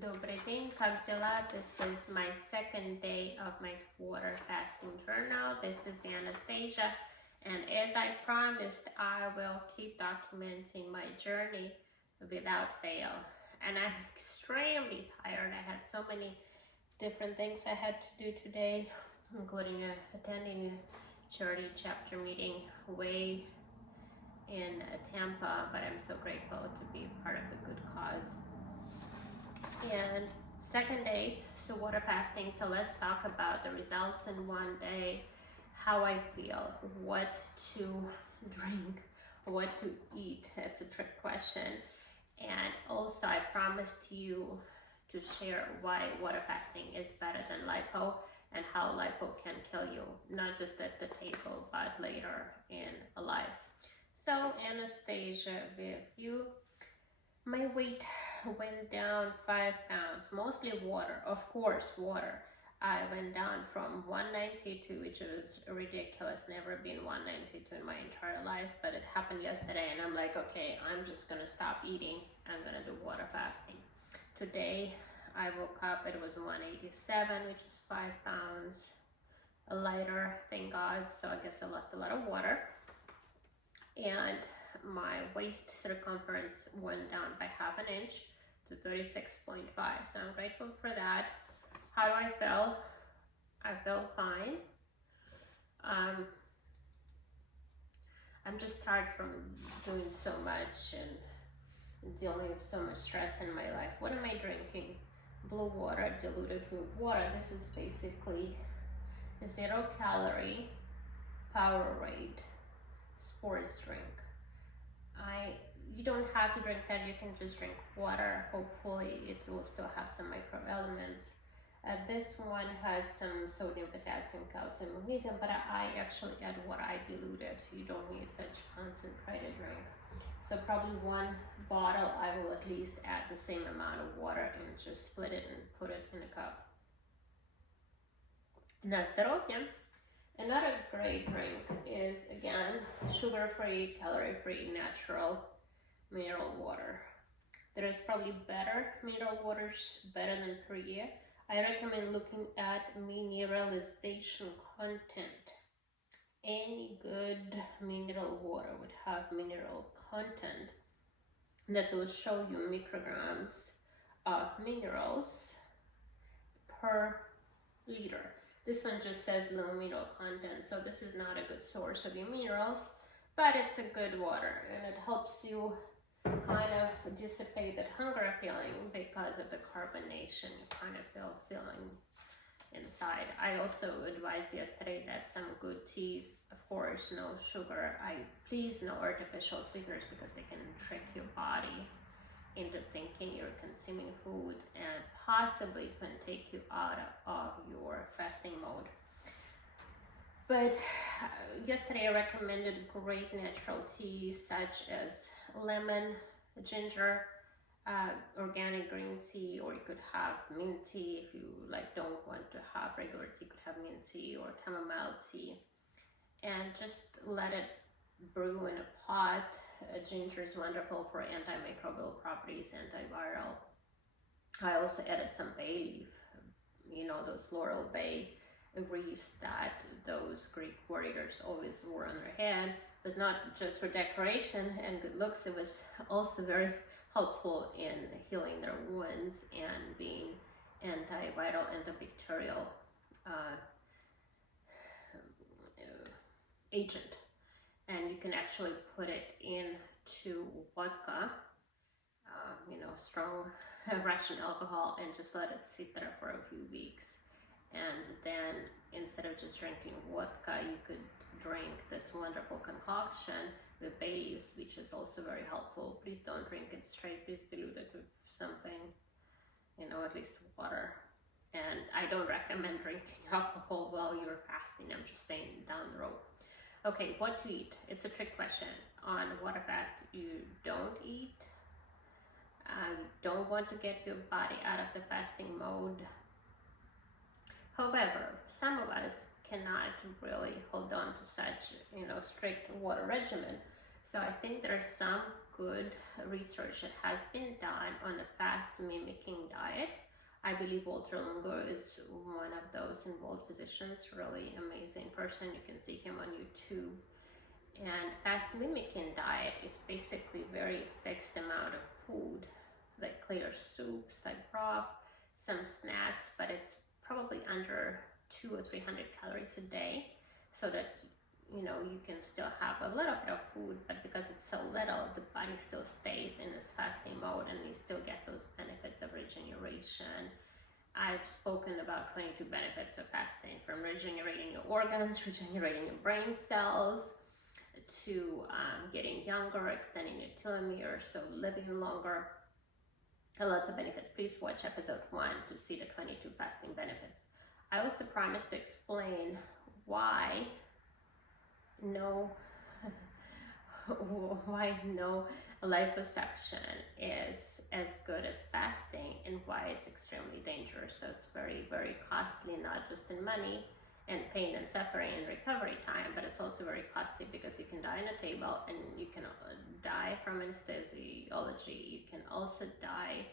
Добрый день, как дела? This is my second day of my water fasting journal. This is Anastasia, and as I promised, I will keep documenting my journey without fail. And I'm extremely tired. I had so many different things I had to do today, including attending a charity chapter meeting way in Tampa, but I'm so grateful to be part of the good cause. And second day, so water fasting. So let's talk about the results in one day, how I feel, what to drink, what to eat. That's a trick question. And also I promised you to share why water fasting is better than LIPO and how LIPO can kill you, not just at the table, but later in life. So Anastasia with you. My weight went down 5 pounds, mostly water, of course, water. I went down from 192, which was ridiculous, never been 192 in my entire life, but it happened yesterday and I'm like, okay, I'm just gonna stop eating. I'm gonna do water fasting. Today, I woke up, it was 187, which is 5 pounds lighter, thank God, so I guess I lost a lot of water. And my waist circumference went down by half an inch to 36.5, so I'm grateful for that. How do I feel? I feel fine. I'm just tired from doing so much and dealing with so much stress in my life. What am I drinking? Blue water diluted with water. This is basically 0 calorie, Powerade sports drink. You don't have to drink that, you can just drink water. Hopefully it will still have some microelements. This one has some sodium, potassium, calcium, magnesium, but I actually add water, I dilute it. You don't need such concentrated drink. So probably one bottle, I will at least add the same amount of water and just split it and put it in a cup. На здоровье. Another great drink is, again, sugar-free, calorie-free, natural mineral water. There is probably better mineral waters, better than Perrier. I recommend looking at mineralization content. Any good mineral water would have mineral content that will show you micrograms of minerals per liter. This one just says low mineral content, so this is not a good source of your minerals, but it's a good water and it helps you kind of dissipate that hunger feeling because of the carbonation you kind of feeling inside. I also advised yesterday that some good teas, of course, no sugar, please no artificial sweeteners because they can trick your body into thinking you're consuming food and possibly can take you out of your fasting mode. But yesterday I recommended great natural teas such as lemon, ginger, organic green tea, or you could have mint tea if you don't want to have regular tea, you could have mint tea or chamomile tea, and just let it brew in a pot. Ginger is wonderful for antimicrobial properties, antiviral. I also added some bay leaf, those laurel bay wreaths that those Greek warriors always wore on their head. It was not just for decoration and good looks, it was also very helpful in healing their wounds and being antiviral, antibacterial agent. And you can actually put it into vodka, strong Russian alcohol, and just let it sit there for a few weeks. And then instead of just drinking vodka, you could drink this wonderful concoction with bay leaves, which is also very helpful. Please don't drink it straight, please dilute it with something, at least water. And I don't recommend drinking alcohol while you're fasting, I'm just saying down the road. Okay, what to eat? It's a trick question. On water fast, you don't eat. You don't want to get your body out of the fasting mode. However, some of us cannot really hold on to such, strict water regimen. So I think there are some good research that has been done on a fast mimicking diet. I believe Walter Longo is one of those involved physicians, really amazing person. You can see him on YouTube. And fast mimicking diet is basically very fixed amount of food, like clear soups, like broth, some snacks, but it's probably under 200 or 300 calories a day, so that you can still have a little bit of food, but because it's so little, the body still stays in this fasting mode and you still get those benefits of regeneration. I've spoken about 22 benefits of fasting, from regenerating your organs, regenerating your brain cells, to getting younger, extending your telomeres, so living longer. Lots of benefits. Please watch episode 1 to see the 22 fasting benefits. I also promised to explain why no liposuction is as good as fasting, and why it's extremely dangerous. So it's very, very costly, not just in money and pain and suffering and recovery time, but it's also very costly because you can die on a table, and you can die from anesthesiology. You can also die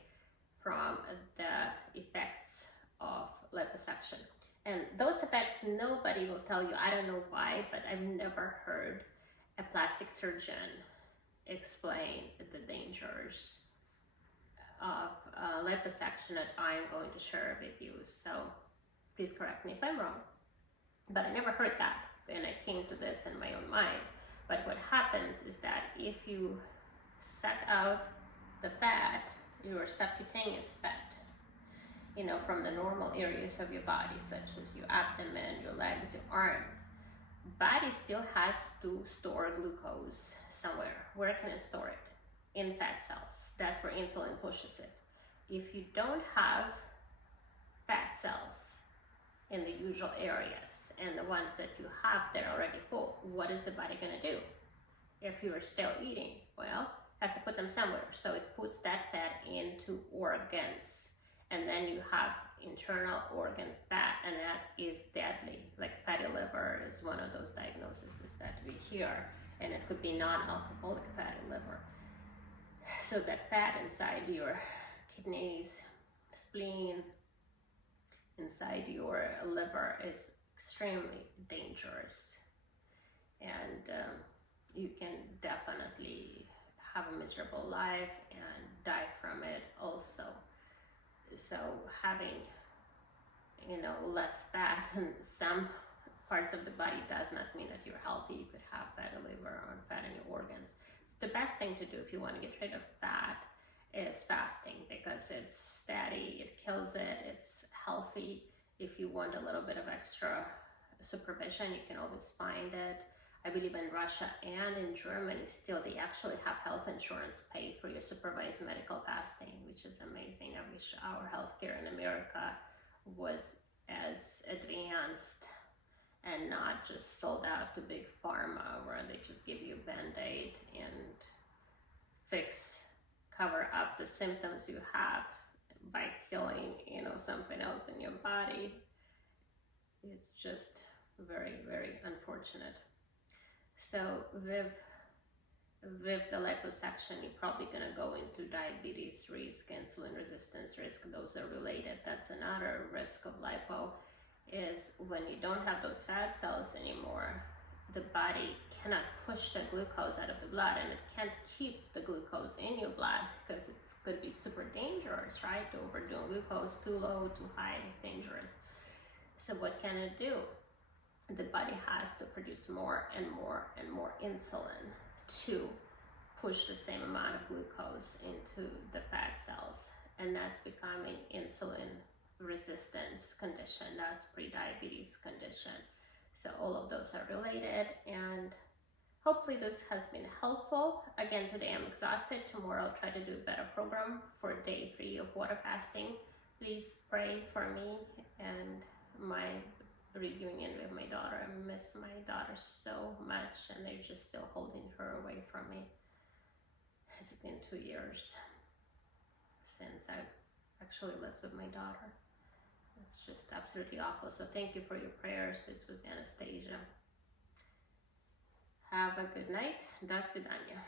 from the effects of liposuction. And those effects, nobody will tell you. I don't know why, but I've never heard a plastic surgeon explain the dangers of liposuction that I am going to share with you. So please correct me if I'm wrong. But I never heard that, and I came to this in my own mind. But what happens is that if you suck out the fat, your subcutaneous fat, from the normal areas of your body, such as your abdomen, your legs, your arms, body still has to store glucose somewhere. Where can it store it? In fat cells. That's where insulin pushes it. If you don't have fat cells in the usual areas, and the ones that you have, they're already full, what is the body going to do if you are still eating? Well, it has to put them somewhere. So it puts that fat into organs. And then you have internal organ fat, and that is deadly. Like fatty liver is one of those diagnoses that we hear, and it could be non-alcoholic fatty liver. So that fat inside your kidneys, spleen, inside your liver is extremely dangerous, and you can definitely have a miserable life and die from it also. So having less fat in some parts of the body does not mean that you're healthy. You could have fatty liver or fat in your organs. So the best thing to do if you want to get rid of fat is fasting, because it's steady, it kills it, it's healthy. If you want a little bit of extra supervision, you can always find it. I believe in Russia and in Germany still, they actually have health insurance pay for your supervised medical fasting, which is amazing. I wish our healthcare in America was as advanced and not just sold out to big pharma, where they just give you a band-aid and cover up the symptoms you have by killing, something else in your body. It's just very, very unfortunate. So with the liposuction, you're probably going to go into diabetes risk, insulin resistance risk. Those are related. That's another risk of lipo, is when you don't have those fat cells anymore, the body cannot push the glucose out of the blood, and it can't keep the glucose in your blood because it's going to be super dangerous, right? Overdoing glucose, too low, too high is dangerous. So what can it do? The body has to produce more and more and more insulin to push the same amount of glucose into the fat cells, and that's becoming insulin resistance condition. That's pre-diabetes condition. So all of those are related, and hopefully this has been helpful. Again, today I'm exhausted. Tomorrow I'll try to do a better program for day 3 of water fasting. Please pray for me and my reunion with my daughter. I miss my daughter so much, and they're just still holding her away from me. It's been 2 years since I've actually lived with my daughter. It's just absolutely awful. So thank you for your prayers. This was Anastasia. Have a good night. До свидания.